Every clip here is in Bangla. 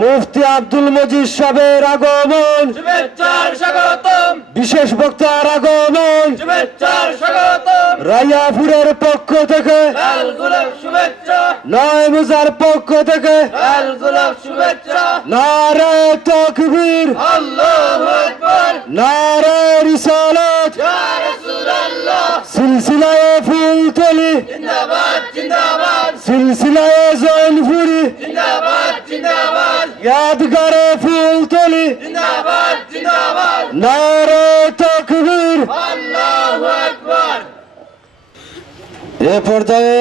মুফতি আব্দুল মজিদ সাহেবের আগমন, শুভেচ্ছার স্বাগতম, বিশেষ বক্তার আগমন, শুভেচ্ছার স্বাগতম, রায়াপুরের পক্ষ থেকে, লাল গোলাপ শুভেচ্ছা, নয় মুজার পক্ষ থেকে, লাল গোলাপ শুভেচ্ছা, নারে তাকবীর, আল্লাহু আকবার, নারে রিসালাত, ইয়া রাসূলুল্লাহ, সিলসিলায়ে ফুলতলি, জিন্দাবাদ জিন্দাবাদ, সিলসিলায়ে জৈনপুরি, জিন্দাবাদ জিন্দাবাদ, ইয়াদগারে ফুলতলি, জিন্দাবাদ জিন্দাবাদ, নারে তাকবীর। আল্লাহু আকবার। এ পর্যায়ে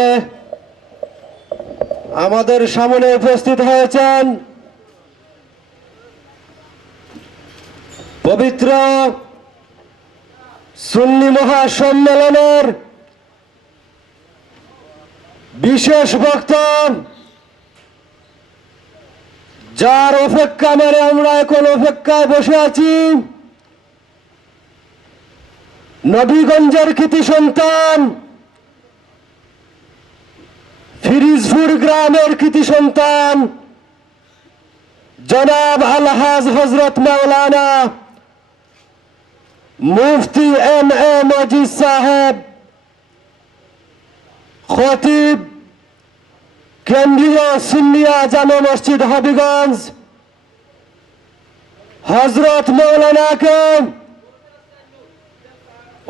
আমাদের সামনে উপস্থিত হয়েছেন পবিত্র সুন্নি মহাসম্মেলনের বিশেষ বক্তা, যার অপেক্ষা মানে আমরা এখন অপেক্ষায় বসে আছি, নবীগঞ্জের কৃতি সন্তান, ফিরিজপুর গ্রামের কৃতি সন্তান জনাব আলহাজ হযরত মাওলানা মুফতি এম এ মজিদ সাহেব, খতিব কেন্দ্রীয় সুন্নিয়া জামে মসজিদ হবিগঞ্জ, হযরত মাওলানাকে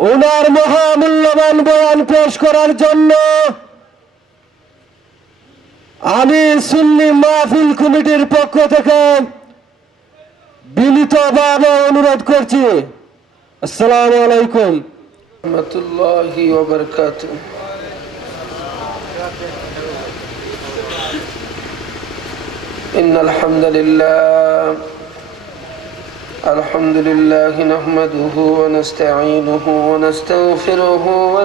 ওনার মহামূল্যবান বয়ান পেশ করার জন্য আমি সুন্নি মাহফিল কমিটির পক্ষ থেকে বিনীতভাবে অনুরোধ করছি। আসসালামু আলাইকুম রহমতুল্লাহি ওয়া বারাকাতুহু। ইন্নাল হামদুলিল্লাহ আলহামদুলিল্লাহি নাহমাদুহু ওয়া নাস্তাঈনুহু ওয়া নাস্তাগফিরুহু ওয়া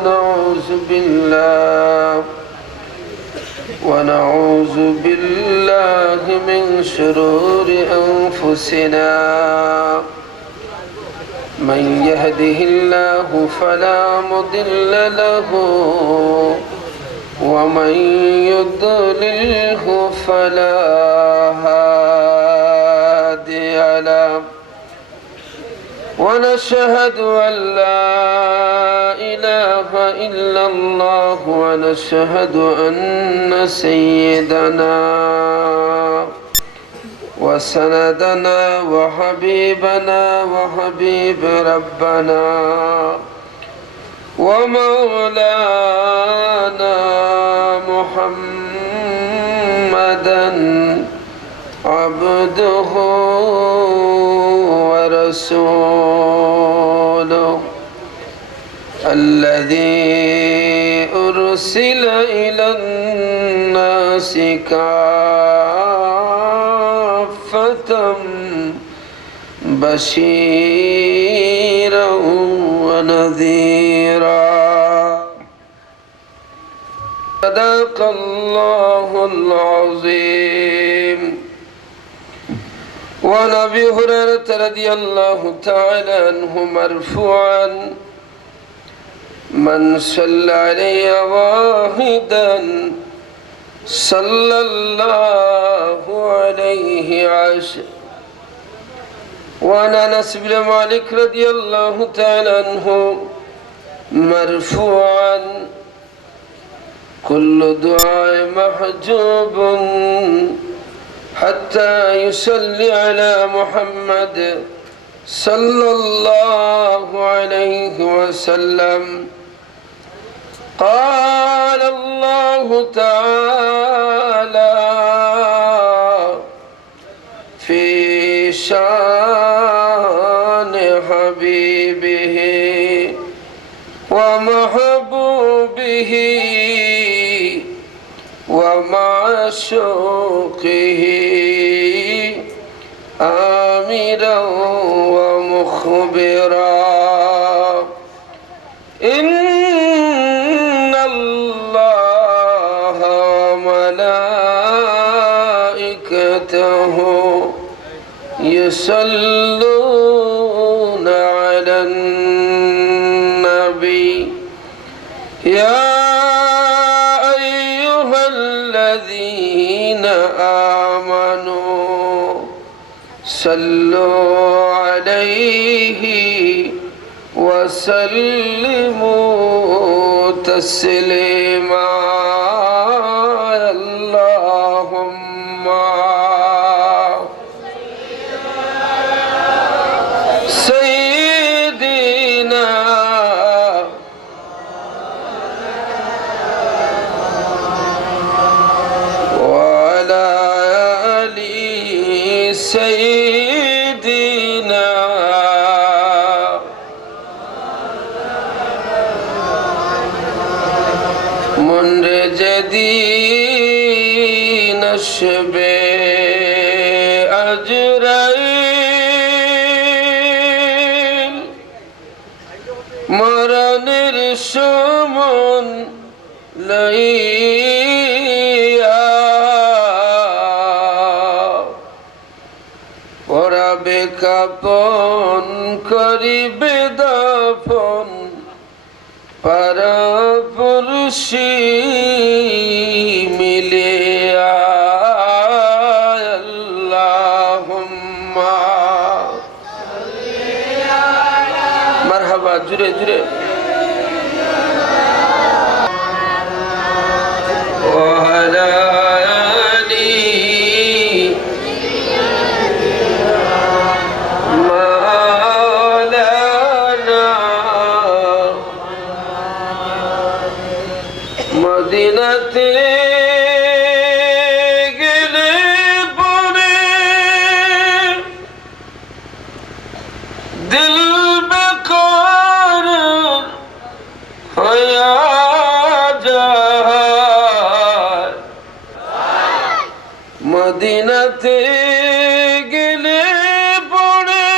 نعوذ بالله من شرور أنفسنا من يهده الله فلا مضل له ومن يضلله فلا هادي له ونشهد أن لا إله إلا الله ونشهد أن سيدنا وسندنا وحبيبنا وحبيب ربنا ومولانا محمدا عبده ورسوله الذي أرسل إلى الناس كافة بشيرا ونذيرا صدق الله العظيم. وعن أبي هريرة رضي الله تعالى عنه مرفوعا من صلى علي واحدا صلى الله عليه عشر. وعن أنس بن مالك رضي الله تعالى عنه مرفوعا كل دعاء محجوب حتى يصلي على محمد صلى الله عليه وسلم. قال الله تعالى في شان حبيبه ومحبوبه ومعشوقه آمرا ومخبرا إن الله وملائكته يصلون على النبي يا أيها الذين آمنوا صلوا عليه وسلموا تسليما اللهم سيدنا وعلى آل سيدنا منرجدين الشبه أجرين মরণের সমন লইয়া পরাবে কাপন করিবে দাফন পরপুরুষি মিলিয়া আল্লাহুম্মা মারহাবা জুড়ে জুড়ে وعلى آله مولانا মদিনাতে গেলে পরে দিল বেকার হইয়া যায় মদিনাতে গেলে পরে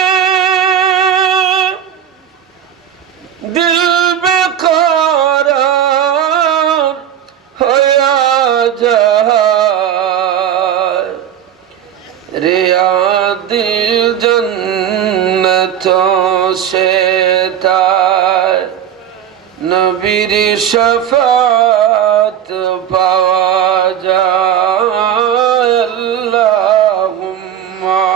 দিল বেকার হইয়া যায় রিয়াদিল জান্নাত সে তার নবীর শফাত পাওয়া যায় আল্লাহুম্মা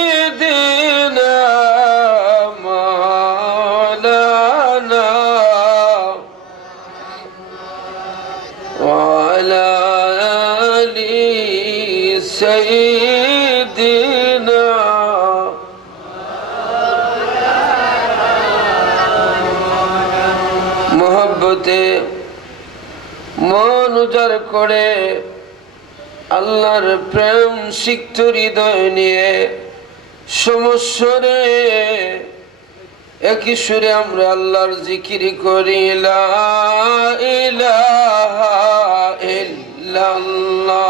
সাইয়্যিদিনা মাওলানা ওয়ালা আলি সাইয়্যিদিনা মহব্বতে মন উজাড় করে আল্লাহর প্রেম সিক্ত হৃদয় নিয়ে সমস্বরে একই সুরে আমরা আল্লাহর জিকির করি লা ইলাহা ইল্লাল্লাহ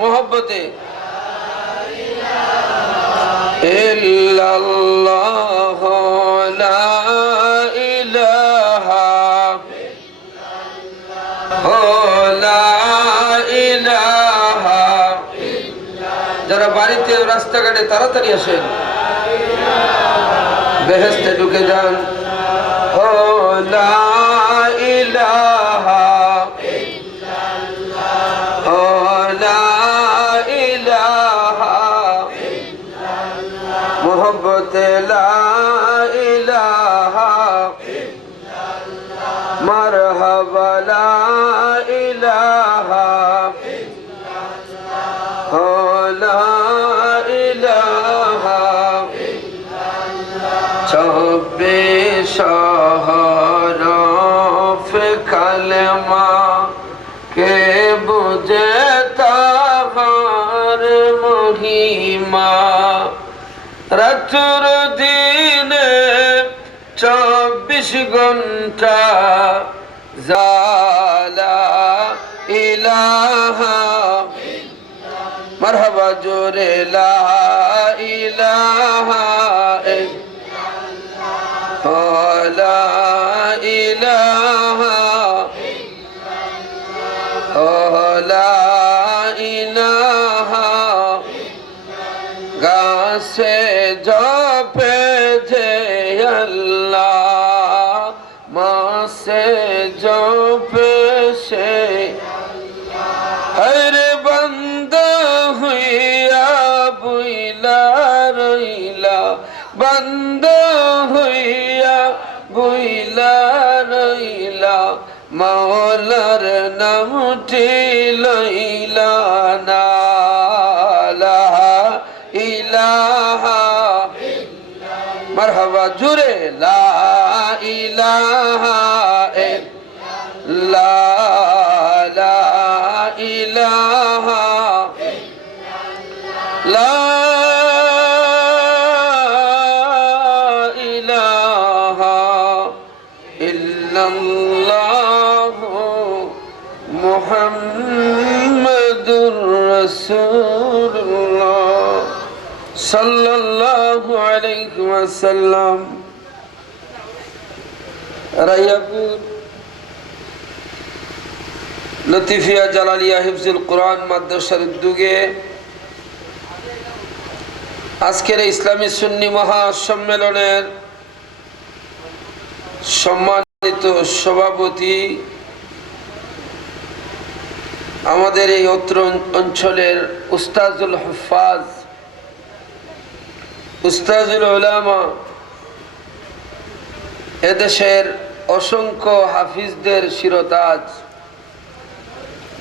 মহব্বতে ইল্লাল্লাহ লা ইলাহা লা ইলাহা যারা বাড়িতে রাস্তাঘাটে তাড়াতাড়ি আসেন বেহেশতে ঢুকে যান ও লা ইলাহা ও লা ইলাহা মোহব্বতে লা ইলাহা মারহাবা লা ইলাহা ও লা ইলাহা চব্বিশ হরফ কালেমা কে বুঝে তাহার মহিমা রাত্র দিনে 24 ঘন্টা জালা ইলাহা মারহাবা জোরে লা ইলাহা লা ইলাহা লা ইলাহা গাছে জপে যে আল্লাহ মাসে জপে সে হর বান্দা হইয়া বইলা রইলা মাওলার নামটি লইলা না লা ইলাহা মারহাবা জুরে লা ইলাহা ইল্লাল্লাহ লা ইলাহা লা ইলাহা ইল্লাল্লাহ মুহাম্মাদুর রাসূলুল্লাহ সাল্লাল্লাহু আলাইহি ওয়াসাল্লাম। রায়াপুর লতিফিয়া জালালিয়া হিফজুল কোরআন মাদ্রাসার উদ্যোগে আজকের ইসলামী সুন্নি মহাসম্মেলনের সম্মানিত সভাপতি, আমাদের এই অত্র অঞ্চলের উস্তাজুল হুফাজ, উস্তাজুল উলামা, এদেশের অসংখ্য হাফিজদের শিরতাজ,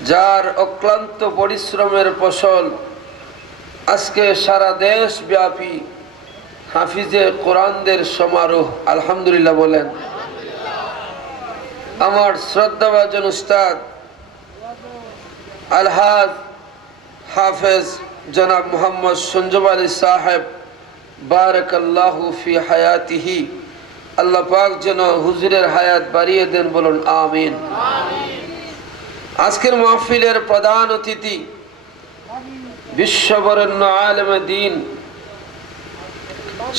যার অক্লান্ত পরিশ্রমের ফসল আজকে সারা দেশ ব্যাপী হাফিজে কোরআনদের সমারোহ। আলহামদুলিল্লাহ বলেন। আমার শ্রদ্ধাভাজন উস্তাদ আলহাজ হাফেজ জনাব মোহাম্মদ সঞ্জুব আলী সাহেব, বারাকাল্লাহু ফি হায়াতিহি, আল্লাহ পাক যেন হুজুরের হায়াত বাড়িয়ে দেন, বলুন আমিন। আজকের মাহফিলের প্রধান অতিথি বিশ্ববরেণ্য আলেমে দ্বীন,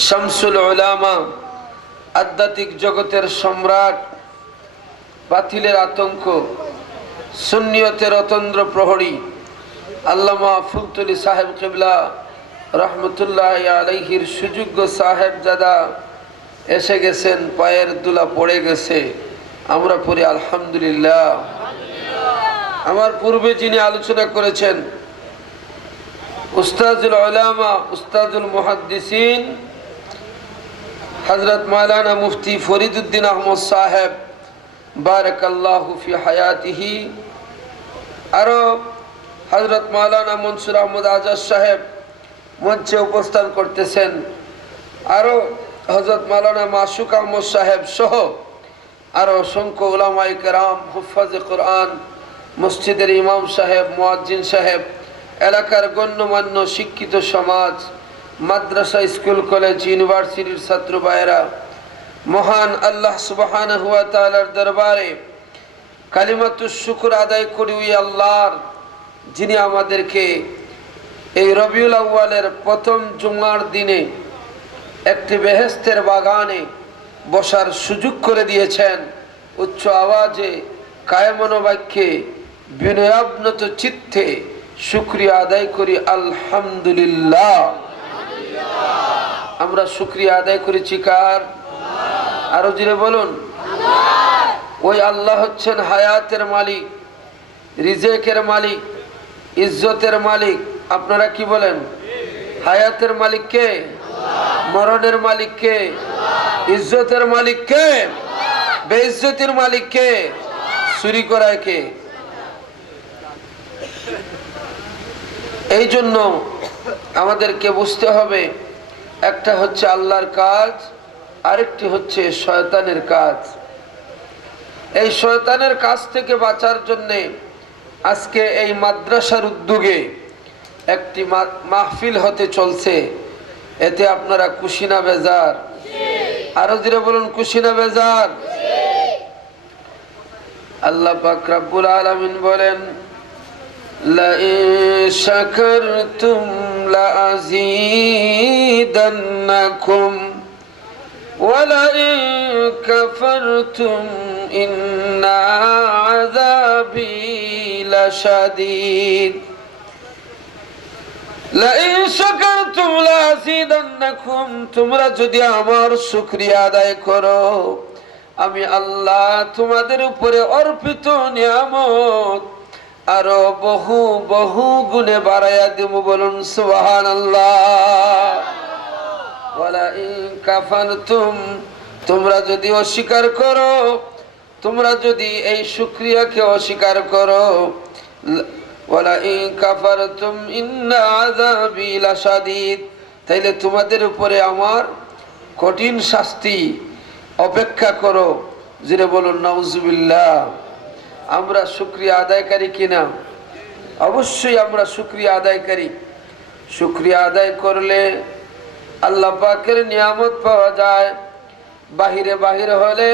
শামসুল উলামা, আধ্যাত্মিক জগতের সম্রাট, বাতিলের আতঙ্ক, সুন্নিয়তের অতন্দ্র প্রহরী আল্লামা ফুলতলি সাহেব কিবলা রহমতুল্লাহ আলাইহির সুযোগ্য সাহেবজাদা এসে গেছেন। পায়ের দুলা পড়ে গেছে, আমরা পড়ি আলহামদুলিল্লাহ। আমার পূর্বে যিনি আলোচনা করেছেন উস্তাজুল উলামা, উস্তাজুল মুহাদ্দিসিন হযরত মাওলানা মুফতি ফরিদউদ্দিন আহমদ সাহেব, বারাকাল্লাহু ফি হায়াতিহি। আরো হযরত মাওলানা মনসুর আহমদ আজাদ সাহেব মঞ্চে উপস্থান করতেছেন। আরো হযরত মাওলানা মাসুক আহমদ সাহেব সহ আরো অসংখ্য উলামায়ে কেরাম, হুফাজে কোরআন, মসজিদের ইমাম সাহেব, মুয়াজ্জিন সাহেব, এলাকার গণ্যমান্য শিক্ষিত সমাজ, মাদ্রাসা, স্কুল, কলেজ, ইউনিভার্সিটির ছাত্র ভাইয়েরা, মহান আল্লাহ সুবহানাহু ওয়া তাআলার দরবারে কালিমাতুশ শুকর আদায় করি ওই আল্লাহর, যিনি আমাদেরকে এই রবিউল আউয়ালের প্রথম জুমার দিনে একটি বেহেশতের বাগানে বসার সুযোগ করে দিয়েছেন। উচ্চ আওয়াজে, কায়মনোবাক্যে, বিনয়াবনত চিত্তে শুকরিয়া আদায় করি আলহামদুলিল্লাহ। আমরা শুকরিয়া আদায় করেছি কার? আরো জোরে বলুন। ওই আল্লাহ হচ্ছেন হায়াতের মালিক, রিজেকের মালিক, ইজ্জতের মালিক। আপনারা কি বলেন? হায়াতের মালিক কে? মরণের মালিক কে? ইজ্জতের মালিক কে? বেইজ্জতির মালিক কে? চুরি করায় কে? এই জন্য আমাদেরকে বুঝতে হবে, একটা হচ্ছে আল্লাহর কাজ, আরেকটি হচ্ছে শয়তানের কাজ। এই শয়তানের কাজ থেকে বাঁচার জন্যে আজকে এই মাদ্রাসার উদ্যোগে একটি মাহফিল হতে চলছে। এতে আপনারা খুশি না বেজার? আরো জোরে বলুন, খুশি না বেজার? আল্লাহ পাক রব্বুল আলামিন বলেন, লাইন শাকারতুম লাযীদান্নাকুম ওয়া লাইন কাফারতুম ইন্না আযাবি লাশাদীদ। লাইন শাকারতুম লাযীদান্নাকুম, তোমরা যদি আমার শুকরিয়া আদায় করো, আমি আল্লাহ তোমাদের উপরে অর্পিত নিয়ামত আরো বহু বহু গুণে বাড়াইয়া দেব। বলুন সুবহানাল্লাহ। ওয়ালা ইন কাফারতুম, তোমরা যদি অস্বীকার করো, তোমরা যদি এই শুকরিয়াকে অস্বীকার করো, ওয়ালা ইন কাফারতুম ইন্না আযাবি লাশাদীদ, তাইলে তোমাদের উপরে আমার কঠিন শাস্তি অপেক্ষা করো। যেটা বলুন নাউজুবিল্লাহ। আমরা শুকরিয়া আদায়কারী কিনা? অবশ্যই আমরা শুকরিয়া আদায়কারী। শুকরিয়া আদায় করলে আল্লাহ পাকের নিয়ামত পাওয়া যায়। বাহিরে বাহিরে হলে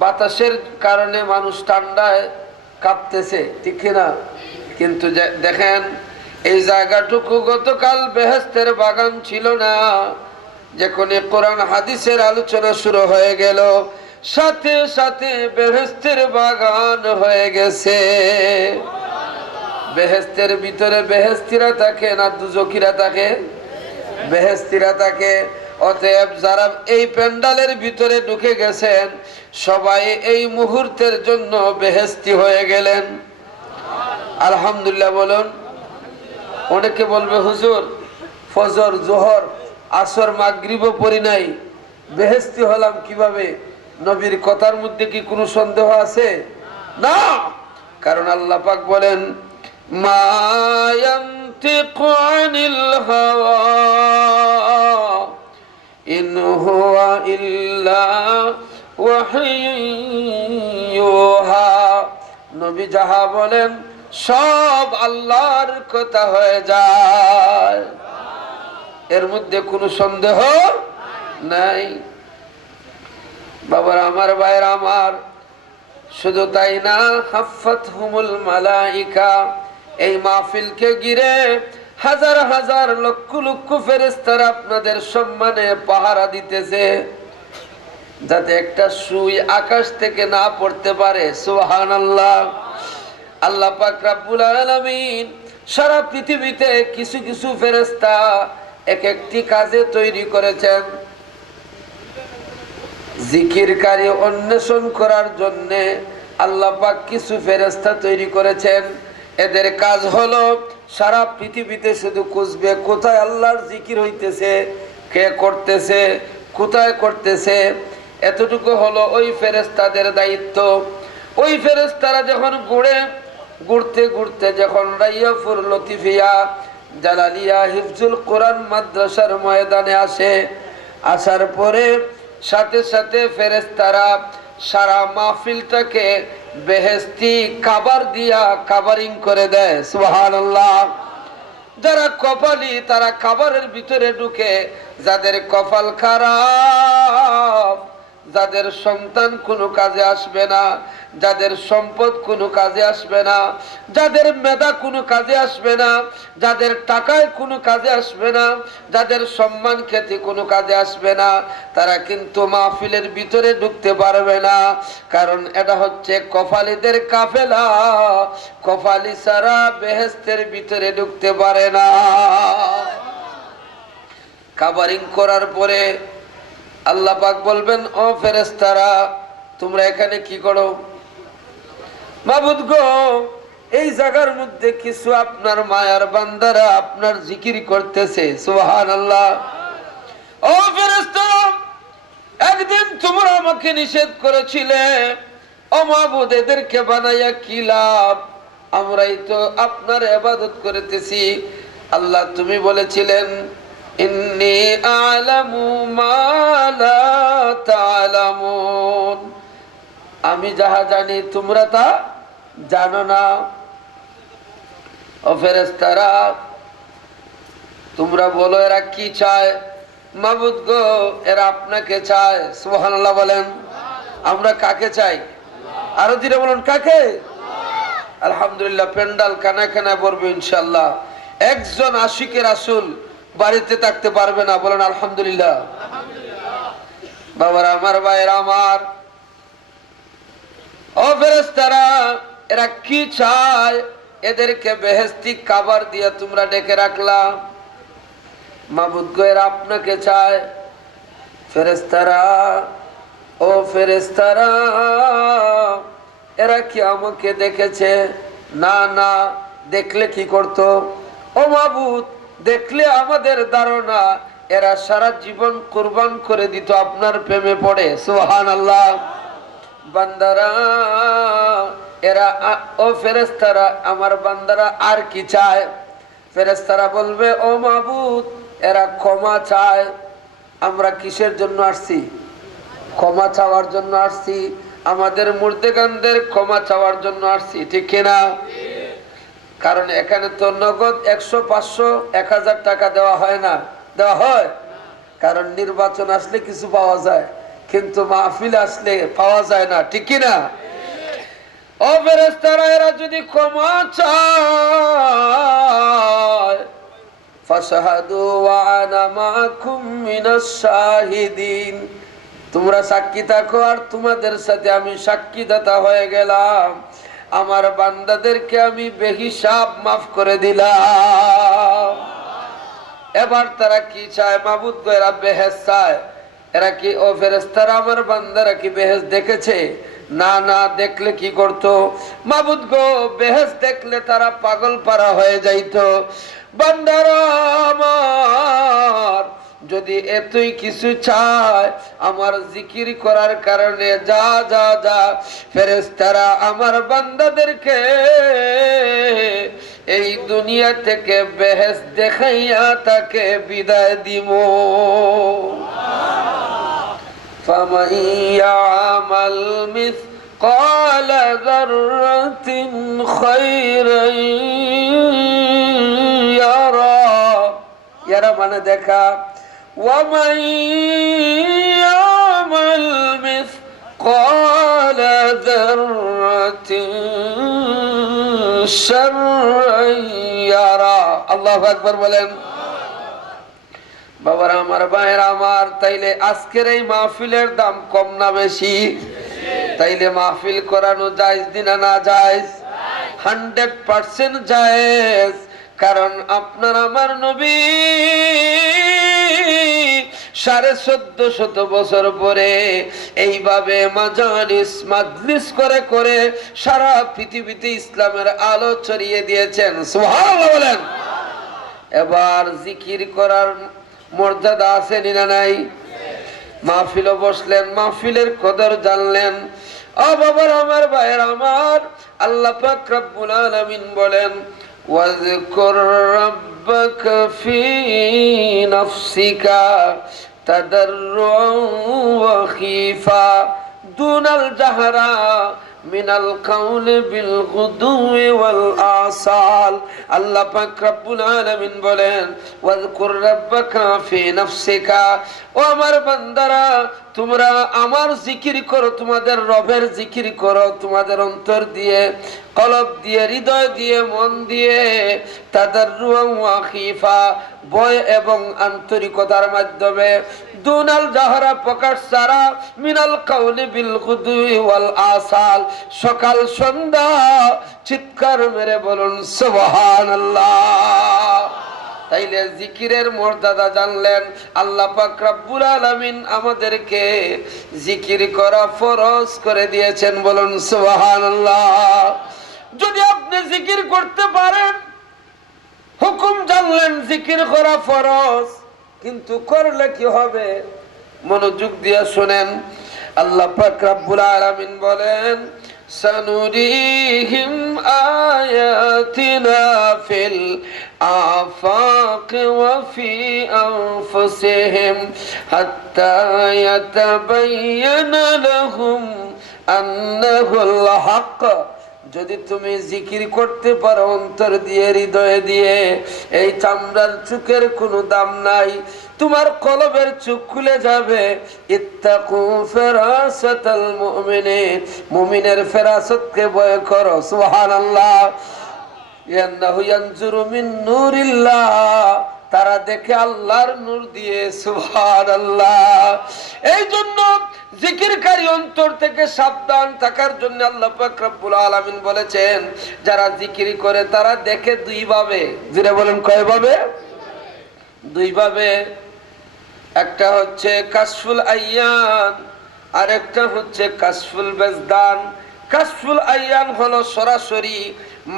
বাতাসের কারণে মানুষ ঠান্ডায় কাঁপতেছে, ঠিক কিনা? কিন্তু দেখেন এই জায়গাটুকু গতকাল বেহেশতের বাগান ছিল না, যখন কোরআন হাদিসের আলোচনা শুরু হয়ে গেল সাথে সাথে বেহেশতের বাগান হয়ে গেছে। বেহেশতের ভিতরে বেহেশতিরা থাকে না দুজকিরা থাকে? বেহেশতিরা থাকে। অতএব যারা এই প্যান্ডালের ভিতরে ঢুকে গেছেন সবাই এই মুহূর্তের জন্য বেহেশতি হয়ে গেলেন। আলহামদুলিল্লাহ বলুন। অনেকে বলবে হুজুর ফজর জোহর আসর মাগরিবও পড়ি নাই, বেহেশতি হলাম কিভাবে? নবীর কথার মধ্যে কি কোনো সন্দেহ আছে? না, কারণ আল্লাহ পাক বলেন মা ইয়ানতিকু আনিল হাওয়া ইন হুয়া ইল্লা ওয়াহয়ুহা, নবী যাহা বলেন সব আল্লাহর কথা হয়ে যায়, এর মধ্যে কোনো সন্দেহ নাই। বাবার আমার, ভাইয়ের আমার, শুধু তাই না, হাফাতহুমুল মালাইকা, এই মাহফিলকে ঘিরে হাজার হাজার লক্ষ লক্ষ ফেরেশতারা আপনাদের সম্মানে পাহারা দিতেছে, যাতে একটা সুই আকাশ থেকে না পড়তে পারে। সুবহানাল্লাহ। আল্লাহ পাক রব্বুল আলামিন সারা পৃথিবীতে কিছু কিছু ফেরেশতা এক একটি কাজে তৈরি করেছেন। জিকিরকারী অন্বেষণ করার জন্য আল্লাহ পাক কিছু ফেরেশতা তৈরি করেছেন। এদের কাজ হলো সারা পৃথিবীতে শুধু খুঁজবে কোথায় আল্লাহর জিকির হইতেছে, কে করতেছে, কোথায় করতেছে। এতটুকু হলো ওই ফেরেশতাদের দায়িত্ব। ওই ফেরেশতারা যখন ঘুরতে ঘুরতে যখন রাইয়াপুর লতিফিয়া জালালিয়া হিফজুল কোরআন মাদ্রাসার ময়দানে আসে, আসার পরে সাথে সাথে ফেরেশতারা সারা মাহফিলটাকে বেহেশতি কাবার দিয়া কাভারিং করে দেয়। সুবহানাল্লাহ। যারা কপালি তারা কাবারের ভিতরে ঢুকে, যাদের কপাল খারাপ, যাদের সন্তান কোনো কাজে আসবে না, যাদের সম্পদ কোনো কাজে আসবে না, যাদের মেধা কোনো কাজে আসবে না, যাদের টাকায় কোনো কাজে আসবে না, যাদের সম্মান খ্যাতি কোনো কাজে আসবে না, তারা কিন্তু মাহফিলের ভিতরে ঢুকতে পারবে না। কারণ এটা হচ্ছে কপালীদের কাফেলা, কপালি ছাড়া বেহেশতের ভিতরে ঢুকতে পারে না। কাভারিং করার পরে আল্লাহ পাক বলবেন ও ফেরেশতারা তোমরা এখানে কি করো? মাবুদ গো, এই জায়গার মধ্যে কিছু আপনার মায়ার বান্দারা আপনার জিকির করতেছে। সুবহানাল্লাহ। ও ফেরেশতারা, একদিন তোমরা আমাকে নিষেধ করেছিলে, ও মাবুদ এদেরকে বানাইয়া কি লাভ, আমরাই তো আপনার ইবাদত করতেছি। আল্লাহ তুমি বলেছিলেন ইন্নী আ'লামু মা লা তা'লামুন, আমি যাহা জানি তোমরা তা জানো না। ও ফেরেশতারা তোমরা বলো এরা কি চায়? মাবুদ গো, এরা আপনাকে চায়। সুবহানাল্লাহ বলেন। আমরা কাকে চাই? আরো ধীরে বলুন, কাকে? আলহামদুলিল্লাহ, পেন্ডাল কানায় কানায় পড়বে ইনশাআল্লাহ। একজন আশিকে রাসূল বাড়িতে থাকতে পারবে না, বলেন আলহামদুলিল্লাহ। বাবারা আমার, ভাইয়েরা আমার, ও ফেরেশতারা এরা কি চায়? এদেরকে বেহেশতি কাবার দিয়ে তোমরা ডেকে রাখলা। মাবুদ গো, এরা আপনাকে চায়। ফেরেশতারা ও ফেরেশতারা এরা কি আমাকে দেখেছে? না না, দেখলে কি করতো? ও মাবুদ, দেখলে আমাদের ধারণা এরা সারা জীবন কুরবান করে দিত আপনার প্রেমে পড়ে। সুবহানাল্লাহ। বান্দারা এরা ও ফেরেশতারা, আমার বান্দারা আর কি চায়? ফেরেশতারা বলবে, ও মাবুদ, এরা ক্ষমা চায়। আমরা কিসের জন্য আসছি? ক্ষমা চাওয়ার জন্য আসছি। আমাদের মুর্দেগানদের ক্ষমা চাওয়ার জন্য আসছি, ঠিক কিনা? কারণ এখানে তো নগদ 100, 500, 1000 টাকা দেওয়া হয় না। দেওয়া হয় কারণ নির্বাচন আসলে কিছু পাওয়া যায়, কিন্তু মাহফিল আসলে পাওয়া যায় না, ঠিক কিনা? ও ফেরেশতারা, এরা যদি ক্ষমা চায়, ফাশহাদু ওয়া আনা মাআকুম মিনাশ শাহিদিন, তোমরা সাক্ষী থাকো আর তোমাদের সাথে আমি সাক্ষীদাতা হয়ে গেলাম। আমার বান্দাদেরকে আমি বেহিসাব মাফ করে দিলাম। এবার তারা কি চায়? মাবুদ গো, এরা বেহেশত চায়। এরা কি, ও ফেরেশতারা, আমার বান্দারা কি বেহেশত দেখেছে? না না, দেখলে কি করতো? মাবুদ গো, বেহেশত দেখলে তারা পাগল পারা হয়ে যাইতো। বান্দারা আমার যদি এতই কিছু চায়, আমার জিকির করার কারণে যা যা যা ফেরেশতারা আমার বান্দাদেরকে এই দুনিয়া থেকে বেহেশত দেখাইয়া তাকে বিদায় দিব। ফামান ইয়ামাল মিসকালা যাররাতিন খায়রান ইয়ারা, ইয়ারা মানে দেখা। ومن يعمل مثقال ذرة شرا يرى। আল্লাহু আকবার বলেন। বাবারা আমার, ভাইরা আমার, তাইলে আজকের এই মাহফিলের দাম কম না বেশি? তাইলে মাহফিল করানো জায়েজ দিনা না জায়েজ? 100% জায়েজ। কারণ আপনার আমার নবী 1450 বছর পরে এইভাবে মাজালিস মাজলিস করে করে সারা পৃথিবীতে ইসলামের আলো ছড়িয়ে দিয়েছেন। সুবহানাল্লাহ বলেন। এবার জিকির করার মর্যাদা আছে না নাই? মাহফিলে বসলেন, মাহফিলের কদর জানলেন। ও বাবার আমার, ভাইয়ের আমার, আল্লাহ পাক রব্বুল আলামিন বলেন, ওয়াযকুর রাব্বাকা ফী নাফসিকা তাদাররুআন ওয়া খীফা দুনাল জাহরা মিনাল কাউলি বিল গুদুই ওয়াল আসাল। আল্লাহ পাক রব্বুল আলামিন বলেন, ওয়াযকুর রাব্বাকা ফী নাফসিকা, ও আমার বান্দারা, তোমরা আমার জিকির করো, তোমাদের রবের জিকির করো তোমাদের অন্তর দিয়ে, কলব দিয়ে, হৃদয় দিয়ে, মন দিয়ে, তাদাররুআন ওয়া খীফা, ভয় এবং আন্তরিকতার মাধ্যমে, দুনাল জাহরা প্রকাশ ছাড়া, মিনাল কাউলি বিল গুদুই ওয়াল আসাল, সকাল সন্ধ্যা চিৎকার মেরে বলুন সুবহানাল্লাহ। তাইলে জিকিরের মর্যাদা জানলেন। আল্লাহ পাক রব্বুল আলামিন আমাদেরকে জিকির করা ফরজ করে দিয়েছেন, বলুন সুবহানাল্লাহ। যদি আপনি জিকির করতে পারেন, হুকুম জানলেন জিকির করা ফরজ, কিন্তু করলে কি হবে? মনোযোগ দিয়ে শুনেন। আল্লাহ পাক রব্বুল আলামিন বলেন, সানুরিহিম আয়াতিনা ফিল আফাক ওয়া ফি আনফুসিহিম হাত্তা ইয়াতাবায়্যানা লাহুম আন্নাহুল হক। যদি তুমি জিকির করতে পারো অন্তর দিয়ে, হৃদয়ে দিয়ে, এই চামড়ার চুকের কোনো দাম নাই, তোমার কলবের চুক খুলে যাবে। ইত্তাকু ফিরাসাতাল মুমিনিন, মুমিনের ফেরাসতকে ভয় করো। সুবহানাল্লাহ। ইয়ান্নাহু ইয়ানজুরু মিন নূরিল্লাহ, তারা দেখে আল্লাহর নূর দিয়ে। সুবহানাল্লাহ। এই জন্য জিকিরকারী অন্তর থেকে সাবধান থাকার জন্য আল্লাহ পাক রব্বুল আলামিন বলেছেন, যারা জিকির করে তারা দেখে দুই ভাবে। যেটা বলেন কয় ভাবে? দুই ভাবে। একটা হচ্ছে কাশফুল আইয়ান, আর একটা হচ্ছে কাশফুল বেজদান। কাশফুল আইয়ান হলো সরাসরি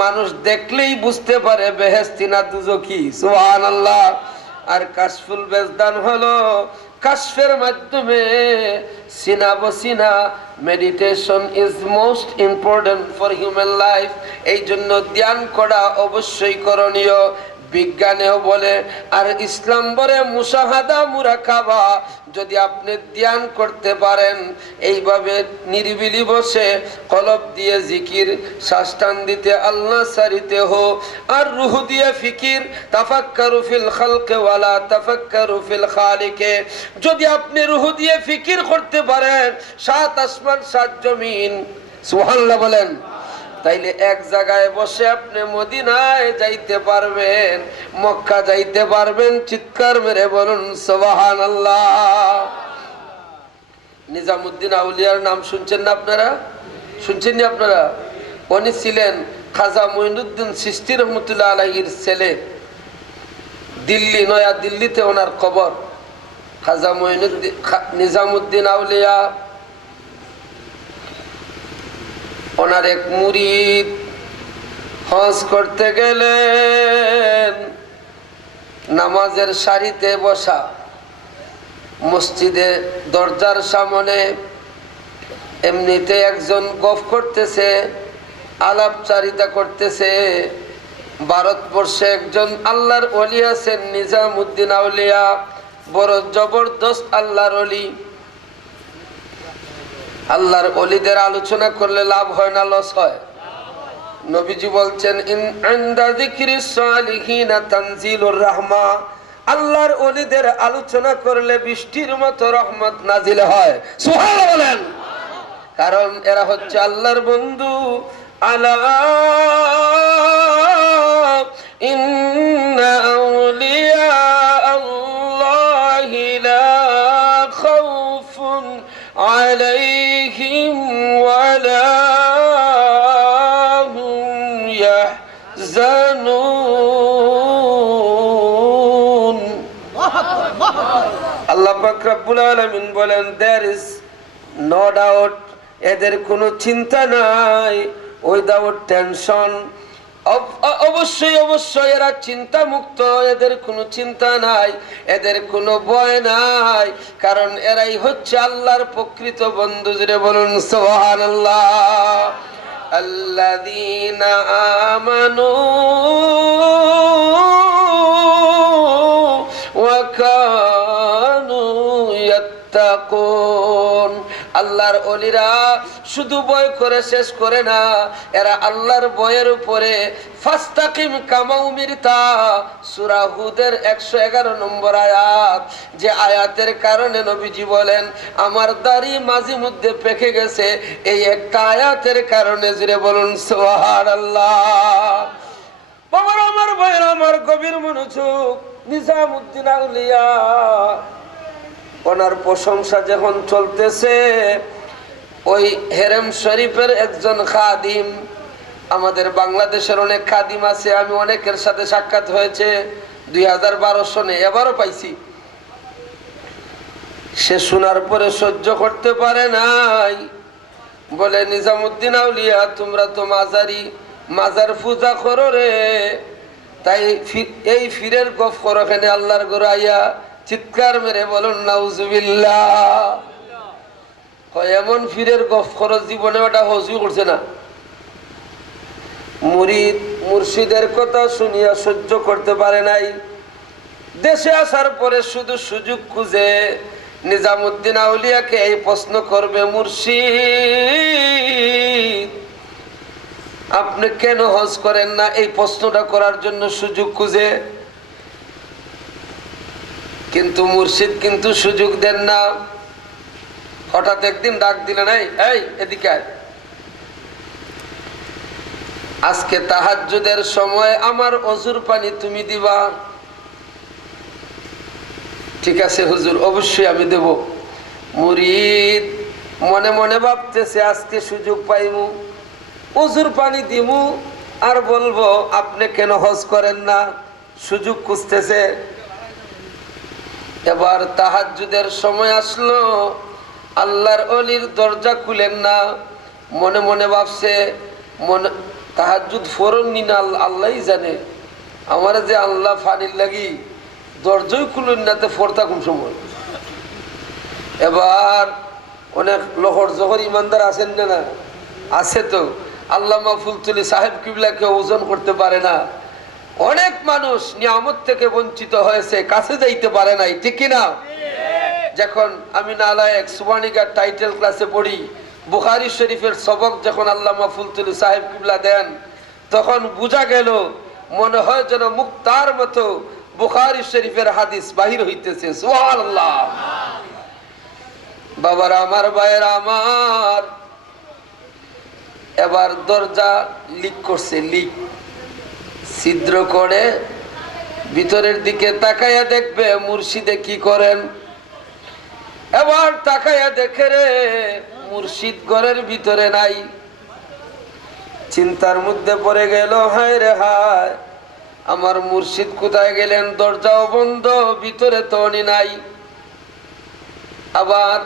মানুষ দেখলেই বুঝতে পারে বেহেশতি না দুজকি। সুবহানাল্লাহ। আর কাশফুল বেজদান হলো কাশফের মাধ্যমে সিনা বসিনা। Meditation is most important for human life. এই জন্য ধ্যান করা অবশ্যই করণীয়। বিজ্ঞানেও বলে, আর ইসলাম বলে মুশাহাদা মুরাকাবা। যদি আপনি ধ্যান করতে পারেন, এইভাবে নিরিবিলি বসে কলব দিয়ে জিকির, শ্বাস টান দিতে আল্লাহ সারিতে হো, আর রুহ দিয়ে ফিকির, তাফাক্কারু ফিল খালকে ওয়ালা তাফাক্কারু ফিল খালিকে। যদি আপনি রুহ দিয়ে ফিকির করতে পারেন, সাত আসমান সাত জমিন, সুবহানাল্লাহ বলেন, তাইলে এক জায়গায় বসে আপনি মদিনায় যাইতে পারবেন, মক্কা যাইতে পারবেন। চিৎকার মেরে বলুন সুবহানাল্লাহ। নিজামুদ্দিন আউলিয়ার নাম শুনছেন না আপনারা? শুনছেন না আপনারা? উনি ছিলেন খাজা মঈনুদ্দিন চিশতি রহমতুল্লাহ আলাইহির ছেলে। দিল্লি, নয়া দিল্লিতে ওনার কবর। খাজা মঈনুদ্দিন নিজামুদ্দিন আউলিয়া, ওনার এক মুরিদ হজ করতে গেলেন, নামাজের সারিতে বসা, মসজিদে দরজার সামনে এমনিতে একজন গফ করতেছে, আলাপচারিতা করতেছে। ভারতবর্ষে একজন আল্লাহর ওলি আছেন, নিজামুদ্দিন আউলিয়া, বড় জবরদস্ত আল্লাহর ওলি। আল্লাহর ওলিদের আলোচনা করলে লাভ হয় না লস হয়? নবীজি বলছেন, ইনদা যিকরিস সালিহিনা তানজিলুর রাহমা। আল্লাহর ওলিদের আলোচনা করলে বৃষ্টির মতো রহমত নাজিল হয়। সুবহানাল্লাহ বলেন। কারণ এরা হচ্ছে আল্লাহর বন্ধু। আলা ইন্না আউলিয়া আল্লাহি লা খাউফুন আলাইহিম ওয়ালা হুম ইয়াহজানুন। আল্লাহ পাক রব্বুল আলামিন বলেন, there is no doubt, এদের কোনো চিন্তা নাই, উইদাউট টেনশন। অবশ্যই অবশ্যই এরা চিন্তা মুক্ত, এদের কোনো চিন্তা নাই, এদের কোনো ভয় নাই, কারণ এরাই হচ্ছে আল্লাহর প্রকৃত বন্ধু। জুড়ে বলুন সুবহানাল্লাহ। আল্লাযীনা আমানু ওয়া কানু ইয়াত্তাকুন। আল্লাহর ওলিরা শুধু ভয় করে শেষ করে না, এরা আল্লাহর ভয়ের উপরে ফাস্তাকিম কামা উমিরতা, সূরা হুদের 111 নম্বর আয়াত, যে আয়াতের কারণে নবীজি বলেন আমার দাড়ি মাঝে মধ্যে পেকে গেছে, এই একটা আয়াতের কারণে। জুড়ে বলুন সুবহানাল্লাহ। বাবার আমার ভাইয়ের আমার গভীর মনোযোগ। নিজামুদ্দিন আউলিয়া, ওনার প্রশংসা যখন চলতেছে, ওই হেরেম শরীফের একজন খাদিম, আমাদের বাংলাদেশের অনেক খাদিম আছে, আমি অনেকের সাথে সাক্ষাৎ হয়েছে 2012 সনে, এবারও পাইছি। সে শোনার পরে সহ্য করতে পারে নাই, বলে নিজামুদ্দিন আউলিয়া তোমরা তো মাজারি, মাজার পূজা করো রে, তাই এই ফিরের গফ করো এখানে আল্লাহর গোরাইয়া। চিৎকার মেরে বলুন নাউজুবিল্লাহ। এমন ফিরের গফ করো জীবনে ওটা হজু করছে না। মুরিদ মুর্শিদের কথা শুনিয়া সহ্য করতে পারে নাই, দেশে আসার পরে শুধু সুযোগ খুঁজে নিজামুদ্দিন আউলিয়াকে এই প্রশ্ন করবে, মুর্শিদ আপনি কেন হজ করেন না? এই প্রশ্নটা করার জন্য সুযোগ খুঁজে, কিন্তু মুর্শিদ কিন্তু সুযোগ দেন না। হঠাৎ একদিন ডাক দিলেন, এই এদিকে আয়, আজকে তাহাজ্জুদের সময় আমার অজুর পানি তুমি দিবা। ঠিক আছে হুজুর, অবশ্যই আমি দেব। মুরিদ মনে মনে ভাবতেছে আজকে সুযোগ পাইমু, অজুর পানি দিমু আর বলবো আপনি কেন হজ করেন না, সুযোগ খুঁজতেছে। এবার তাহাজ্জুদের সময় আসলো, আল্লাহর ওলির দরজা খুলেন না, মনে মনে ভাবছে মনে তাহাজ্জুদ ফরন নি না, আল্লাহই জানে আমার যে আল্লাহ ফানির লাগি দরজাই খুলুন নাতে ফোরতা কোন সময়। এবার অনেক লহর জহর ইমানদার আছেন না? না আছে তো। আল্লামা ফুলতুলি সাহেব কিবলাকে ওজন করতে পারে না। অনেক মানুষ নিয়ামত থেকে বঞ্চিত হয়েছে, কাছে যাইতে পারে নাই, ঠিক কিনা? যখন আমি নালায়েক সুবহানিগার টাইটেল ক্লাসে পড়ি, বুখারী শরীফের সবক যখন আল্লামা ফুলতুলি সাহেব কিবলা দেন, তখন বুঝা গেল মনে হয় যেন মুক্তার মতো বুখারী শরীফের হাদিস বাহির হইতেছে। সুবহানাল্লাহ। বাবারা আমার, ভাইয়েরা আমার, এবার দরজা লিক করছে, লিক ছিদ্র করে ভিতরের দিকে তাকাইয়া দেখবে মুর্শিদে কি করেন। এবার তাকাইয়া দেখে রে মুর্শিদ ঘরের ভিতরে নাই। চিন্তার মধ্যে পড়ে গেল, হায় রে হায়, আমার মুর্শিদ কোথায় গেলেন? দরজাও বন্ধ, ভিতরে তো উনি নাই। আবার